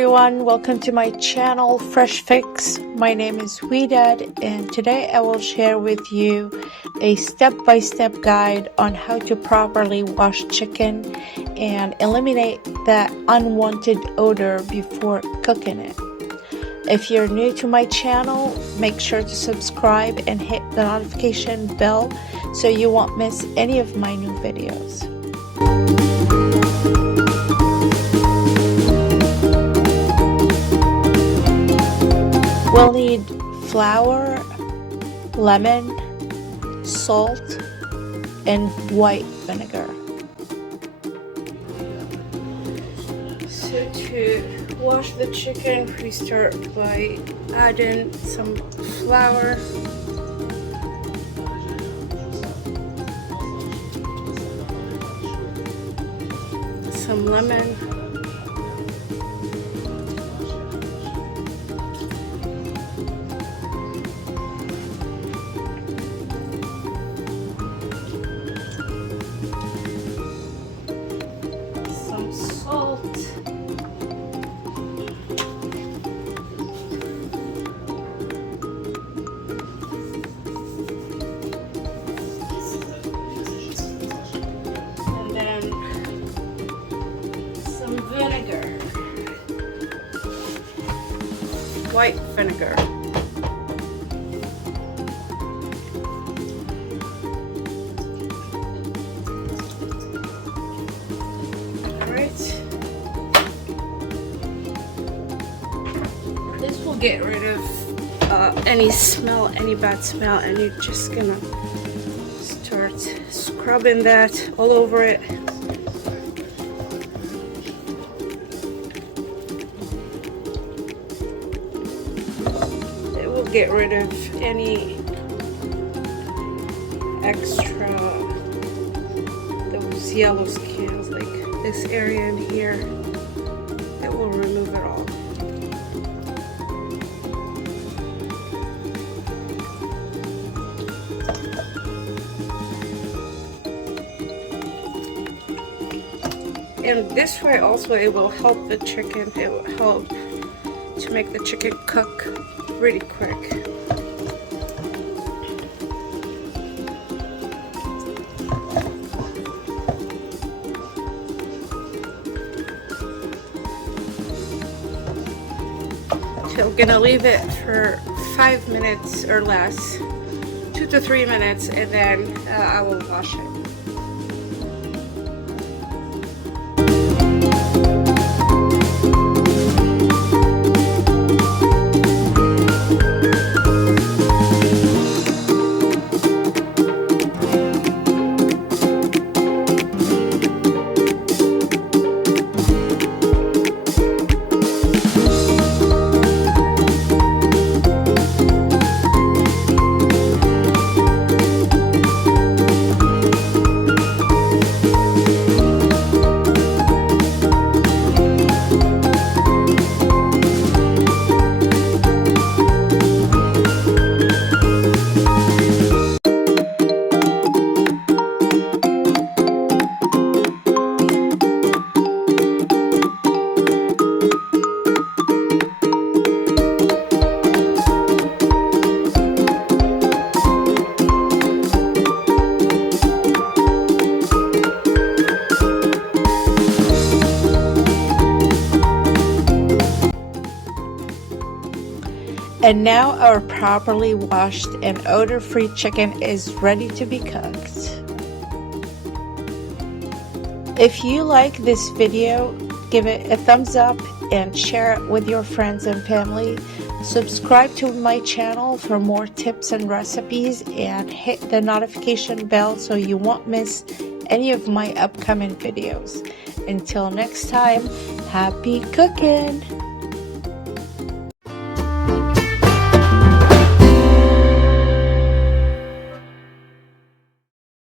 everyone, welcome to my channel Fresh Fix. My name is Dad, and today I will share with you a step-by-step guide on how to properly wash chicken and eliminate that unwanted odor before cooking it. If you're new to my channel, make sure to subscribe and hit the notification bell so you won't miss any of my new videos. We'll need flour, lemon, salt, and white vinegar. So to wash the chicken, we start by adding some flour, some lemon, some salt, and then some vinegar, white vinegar. This will get rid of any smell, any bad smell, and you're just gonna start scrubbing that all over it. It will get rid of any extra, those yellow scales, like this area in here. It will remove it all. And this way also it will help the chicken, it will help to make the chicken cook really quick. So I'm gonna leave it for 5 minutes or less, 2 to 3 minutes, and then I will wash it. And now our properly washed and odor-free chicken is ready to be cooked. If you like this video, give it a thumbs up and share it with your friends and family. Subscribe to my channel for more tips and recipes, and hit the notification bell so you won't miss any of my upcoming videos. Until next time, happy cooking!